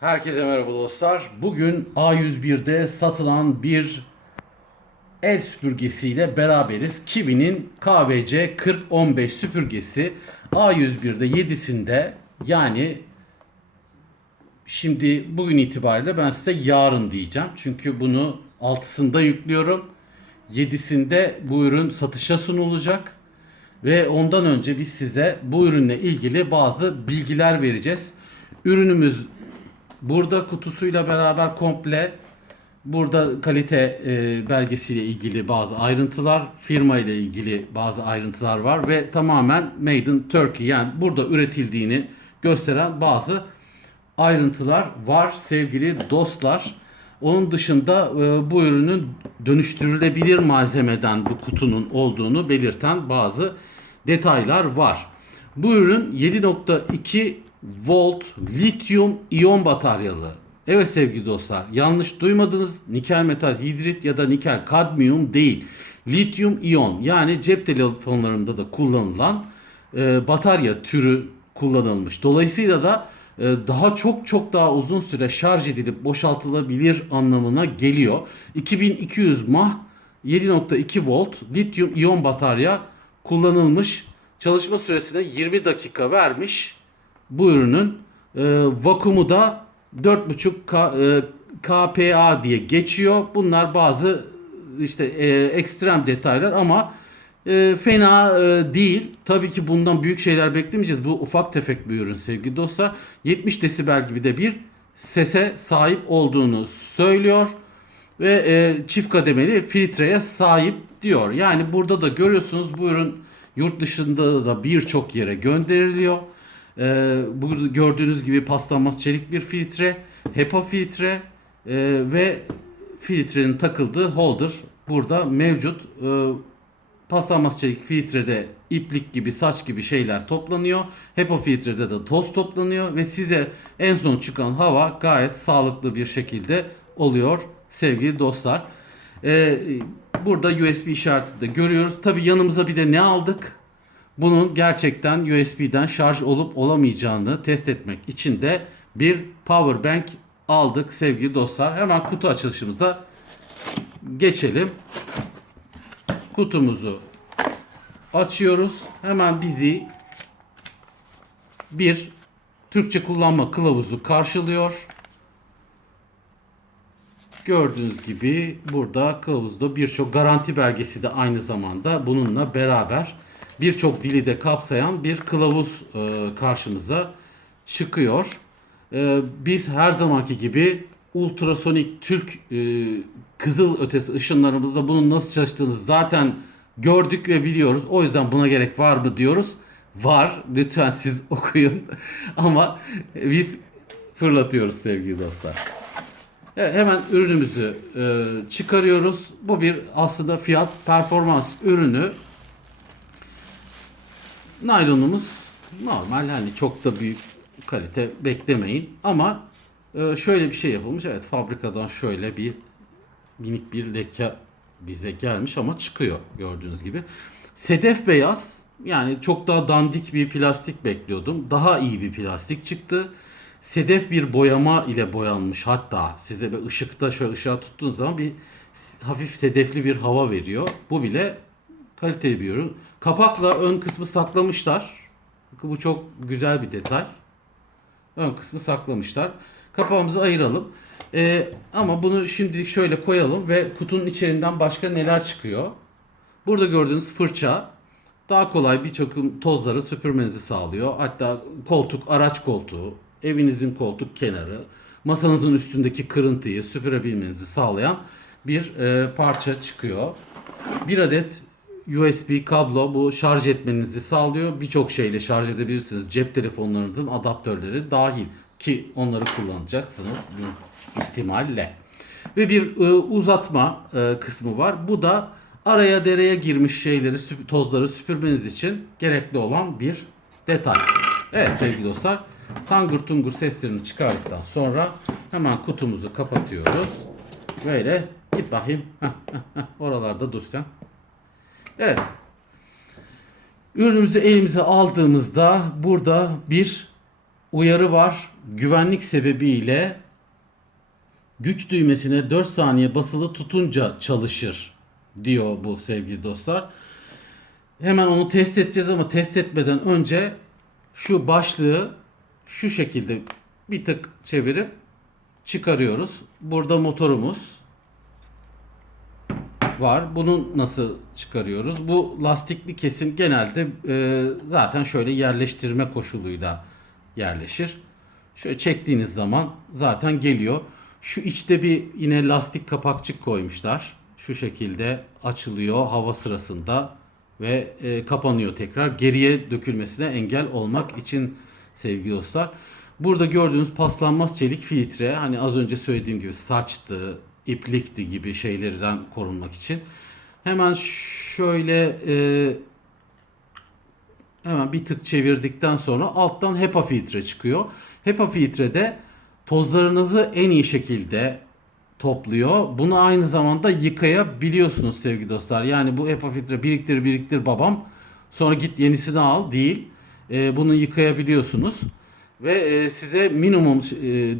Herkese merhaba dostlar. Bugün A101'de satılan bir el süpürgesiyle beraberiz. Kiwi'nin KVC 4015 süpürgesi A101'de 7'sinde yani şimdi bugün itibariyle ben size yarın diyeceğim. Çünkü bunu 6'sında yüklüyorum. 7'sinde bu ürün satışa sunulacak. Ve ondan önce biz size bu ürünle ilgili bazı bilgiler vereceğiz. Ürünümüz burada kutusuyla beraber komple burada kalite e, belgesiyle ilgili bazı ayrıntılar, firma ile ilgili bazı ayrıntılar var ve tamamen made in Turkey yani burada üretildiğini gösteren bazı ayrıntılar var sevgili dostlar. Onun dışında e, bu ürünün dönüştürülebilir malzemeden bu kutunun olduğunu belirten bazı detaylar var. Bu ürün 7.2 volt lityum iyon bataryalı. Evet sevgili dostlar yanlış duymadınız nikel metal hidrit ya da nikel kadmiyum değil. Lityum iyon yani cep telefonlarında da kullanılan e, batarya türü kullanılmış. Dolayısıyla da e, daha çok çok daha uzun süre şarj edilip boşaltılabilir anlamına geliyor. 2200 mAh 7.2 volt lityum iyon batarya kullanılmış. Çalışma süresine 20 dakika vermiş. Bu ürünün e, vakumu da 4.5 K, e, kPa diye geçiyor. Bunlar bazı işte e, ekstrem detaylar ama e, fena e, değil. Tabii ki bundan büyük şeyler beklemeyeceğiz. Bu ufak tefek bir ürün sevgili dostlar. 70 desibel gibi de bir sese sahip olduğunu söylüyor ve e, çift kademeli filtreye sahip diyor. Yani burada da görüyorsunuz bu ürün yurt dışında da birçok yere gönderiliyor. E, bu gördüğünüz gibi paslanmaz çelik bir filtre, HEPA filtre e, ve filtrenin takıldığı holder burada mevcut. E, paslanmaz çelik filtrede iplik gibi saç gibi şeyler toplanıyor. HEPA filtrede de toz toplanıyor ve size en son çıkan hava gayet sağlıklı bir şekilde oluyor sevgili dostlar. Ee, burada USB işareti de görüyoruz. Tabi yanımıza bir de ne aldık? Bunun gerçekten USB'den şarj olup olamayacağını test etmek için de bir power bank aldık sevgili dostlar. Hemen kutu açılışımıza geçelim. Kutumuzu açıyoruz. Hemen bizi bir Türkçe kullanma kılavuzu karşılıyor. Gördüğünüz gibi burada kılavuzda birçok garanti belgesi de aynı zamanda bununla beraber birçok dili de kapsayan bir kılavuz e, karşımıza çıkıyor. E, biz her zamanki gibi ultrasonik Türk e, kızıl ötesi ışınlarımızda bunun nasıl çalıştığını zaten gördük ve biliyoruz. O yüzden buna gerek var mı diyoruz. Var. Lütfen siz okuyun. Ama biz fırlatıyoruz sevgili dostlar. Evet, hemen ürünümüzü e, çıkarıyoruz. Bu bir aslında fiyat performans ürünü. Naylonumuz normal hani çok da büyük kalite beklemeyin. Ama e, şöyle bir şey yapılmış. Evet fabrikadan şöyle bir minik bir leke bize gelmiş ama çıkıyor gördüğünüz gibi. Sedef beyaz yani çok daha dandik bir plastik bekliyordum. Daha iyi bir plastik çıktı. Sedef bir boyama ile boyanmış hatta size bir ışıkta şöyle ışığa tuttuğunuz zaman bir hafif sedefli bir hava veriyor. Bu bile kaliteli bir ürün. Kapakla ön kısmı saklamışlar. Bu çok güzel bir detay. Ön kısmı saklamışlar. Kapağımızı ayıralım. Ee, ama bunu şimdilik şöyle koyalım ve kutunun içerisinden başka neler çıkıyor. Burada gördüğünüz fırça daha kolay birçok tozları süpürmenizi sağlıyor. Hatta koltuk, araç koltuğu, evinizin koltuk kenarı, masanızın üstündeki kırıntıyı süpürebilmenizi sağlayan bir e, parça çıkıyor. Bir adet USB kablo bu şarj etmenizi sağlıyor. Birçok şeyle şarj edebilirsiniz. Cep telefonlarınızın adaptörleri dahil ki onları kullanacaksınız büyük ihtimalle. Ve bir e, uzatma e, kısmı var. Bu da araya dereye girmiş şeyleri, tozları süpürmeniz için gerekli olan bir detay. Evet sevgili dostlar, tangır tungur seslerini çıkardıktan sonra hemen kutumuzu kapatıyoruz. Böyle git bakayım. Oralarda dur sen. Evet. Ürünümüzü elimize aldığımızda burada bir uyarı var. Güvenlik sebebiyle güç düğmesine 4 saniye basılı tutunca çalışır diyor bu sevgili dostlar. Hemen onu test edeceğiz ama test etmeden önce şu başlığı şu şekilde bir tık çevirip çıkarıyoruz. Burada motorumuz var. Bunu nasıl çıkarıyoruz? Bu lastikli kesim genelde e, zaten şöyle yerleştirme koşuluyla yerleşir. Şöyle çektiğiniz zaman zaten geliyor. Şu içte bir yine lastik kapakçık koymuşlar. Şu şekilde açılıyor hava sırasında ve e, kapanıyor tekrar. Geriye dökülmesine engel olmak için sevgili dostlar. Burada gördüğünüz paslanmaz çelik filtre hani az önce söylediğim gibi saçtı, iplikti gibi şeylerden korunmak için. Hemen şöyle e, hemen bir tık çevirdikten sonra alttan HEPA filtre çıkıyor. HEPA filtrede tozlarınızı en iyi şekilde topluyor. Bunu aynı zamanda yıkayabiliyorsunuz sevgili dostlar. Yani bu HEPA filtre biriktir biriktir babam sonra git yenisini al değil. E, bunu yıkayabiliyorsunuz ve e, size minimum e,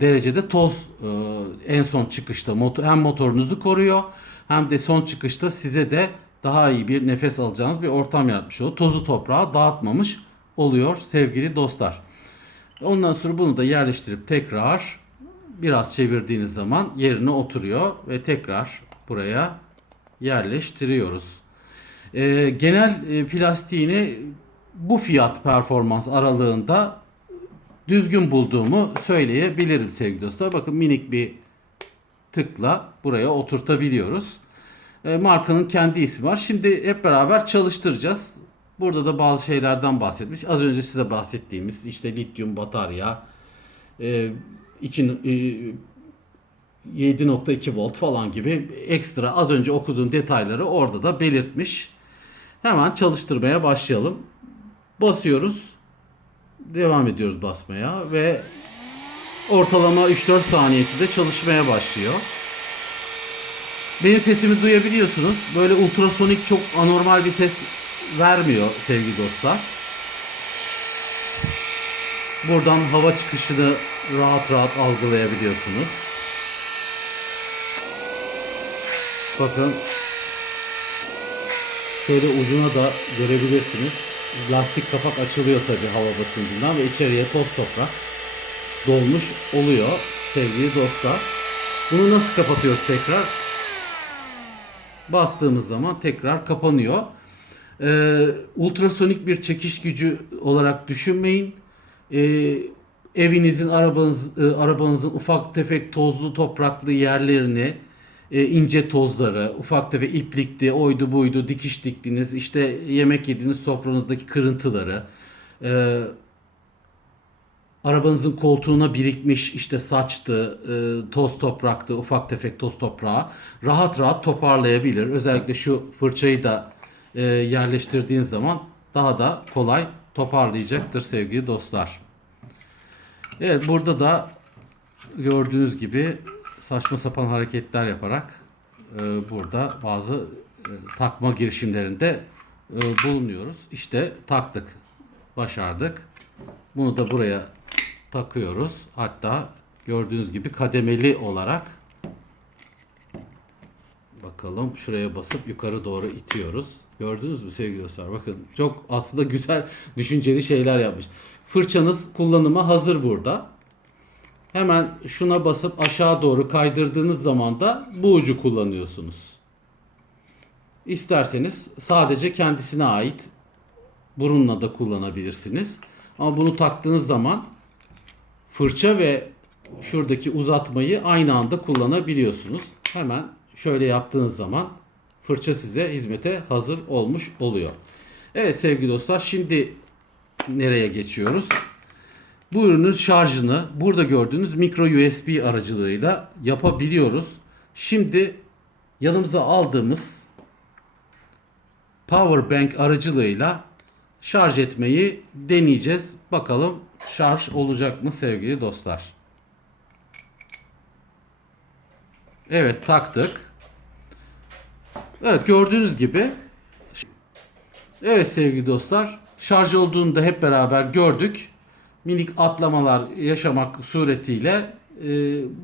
derecede toz e, en son çıkışta hem motorunuzu koruyor hem de son çıkışta size de daha iyi bir nefes alacağınız bir ortam yaratmış oluyor. Tozu toprağa dağıtmamış oluyor sevgili dostlar. Ondan sonra bunu da yerleştirip tekrar biraz çevirdiğiniz zaman yerine oturuyor ve tekrar buraya yerleştiriyoruz. Genel e, plastiğini bu fiyat performans aralığında düzgün bulduğumu söyleyebilirim sevgili dostlar. Bakın minik bir tıkla buraya oturtabiliyoruz. E, markanın kendi ismi var. Şimdi hep beraber çalıştıracağız. Burada da bazı şeylerden bahsetmiş. Az önce size bahsettiğimiz işte lityum batarya, e, iki, e, 7.2 volt falan gibi ekstra az önce okuduğum detayları orada da belirtmiş. Hemen çalıştırmaya başlayalım. Basıyoruz. Devam ediyoruz basmaya ve ortalama 3-4 saniye içinde çalışmaya başlıyor. Benim sesimi duyabiliyorsunuz. Böyle ultrasonik çok anormal bir ses vermiyor sevgili dostlar. Buradan hava çıkışını rahat rahat algılayabiliyorsunuz. Bakın şöyle ucuna da görebilirsiniz. Lastik kapak açılıyor tabi hava basıncından ve içeriye toz toprak dolmuş oluyor sevgili dostlar. Bunu nasıl kapatıyoruz tekrar? Bastığımız zaman tekrar kapanıyor. Ee, ultrasonik bir çekiş gücü olarak düşünmeyin. Ee, evinizin, arabanız, e, arabanızın ufak tefek tozlu topraklı yerlerini, e, ince tozları, ufak tefek iplikti, oydu buydu, dikiş diktiniz, işte yemek yediğiniz sofranızdaki kırıntıları, e, arabanızın koltuğuna birikmiş işte saçtı, e, toz topraktı, ufak tefek toz toprağı rahat rahat toparlayabilir. Özellikle şu fırçayı da e, yerleştirdiğiniz zaman daha da kolay toparlayacaktır sevgili dostlar. Evet burada da gördüğünüz gibi saçma sapan hareketler yaparak e, burada bazı e, takma girişimlerinde e, bulunuyoruz. İşte taktık, başardık. Bunu da buraya takıyoruz. Hatta gördüğünüz gibi kademeli olarak bakalım şuraya basıp yukarı doğru itiyoruz. Gördünüz mü sevgili dostlar? Bakın çok aslında güzel düşünceli şeyler yapmış. Fırçanız kullanıma hazır burada. Hemen şuna basıp aşağı doğru kaydırdığınız zaman da bu ucu kullanıyorsunuz. İsterseniz sadece kendisine ait burunla da kullanabilirsiniz. Ama bunu taktığınız zaman fırça ve şuradaki uzatmayı aynı anda kullanabiliyorsunuz. Hemen şöyle yaptığınız zaman fırça size hizmete hazır olmuş oluyor. Evet sevgili dostlar şimdi nereye geçiyoruz? Bu ürünün şarjını burada gördüğünüz micro USB aracılığıyla yapabiliyoruz. Şimdi yanımıza aldığımız power bank aracılığıyla şarj etmeyi deneyeceğiz. Bakalım şarj olacak mı sevgili dostlar? Evet taktık. Evet gördüğünüz gibi Evet sevgili dostlar şarj olduğunu da hep beraber gördük. Minik atlamalar yaşamak suretiyle e,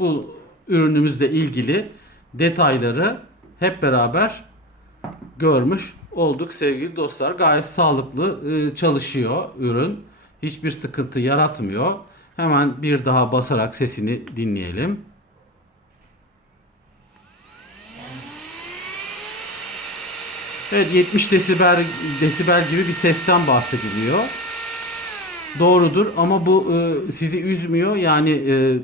bu ürünümüzle ilgili detayları hep beraber görmüş olduk sevgili dostlar. Gayet sağlıklı e, çalışıyor ürün. Hiçbir sıkıntı yaratmıyor. Hemen bir daha basarak sesini dinleyelim. Evet 70 desibel desibel gibi bir sesten bahsediliyor. Doğrudur ama bu e, sizi üzmüyor. Yani e,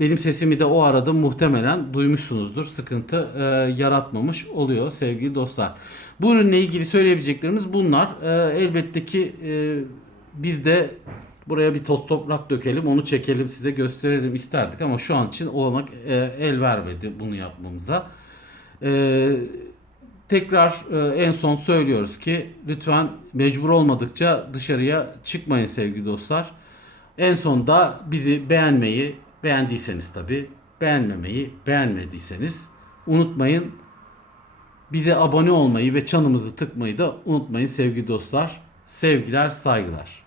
benim sesimi de o arada muhtemelen duymuşsunuzdur. Sıkıntı e, yaratmamış oluyor sevgili dostlar. Bu ürünle ilgili söyleyebileceklerimiz bunlar. E, elbette ki e, biz de buraya bir toz toprak dökelim, onu çekelim, size gösterelim isterdik ama şu an için olanak e, el vermedi bunu yapmamıza. E, tekrar e, en son söylüyoruz ki lütfen mecbur olmadıkça dışarıya çıkmayın sevgili dostlar. En son da bizi beğenmeyi, beğendiyseniz tabi, beğenmemeyi, beğenmediyseniz unutmayın. Bize abone olmayı ve çanımızı tıkmayı da unutmayın sevgili dostlar. Sevgiler, saygılar.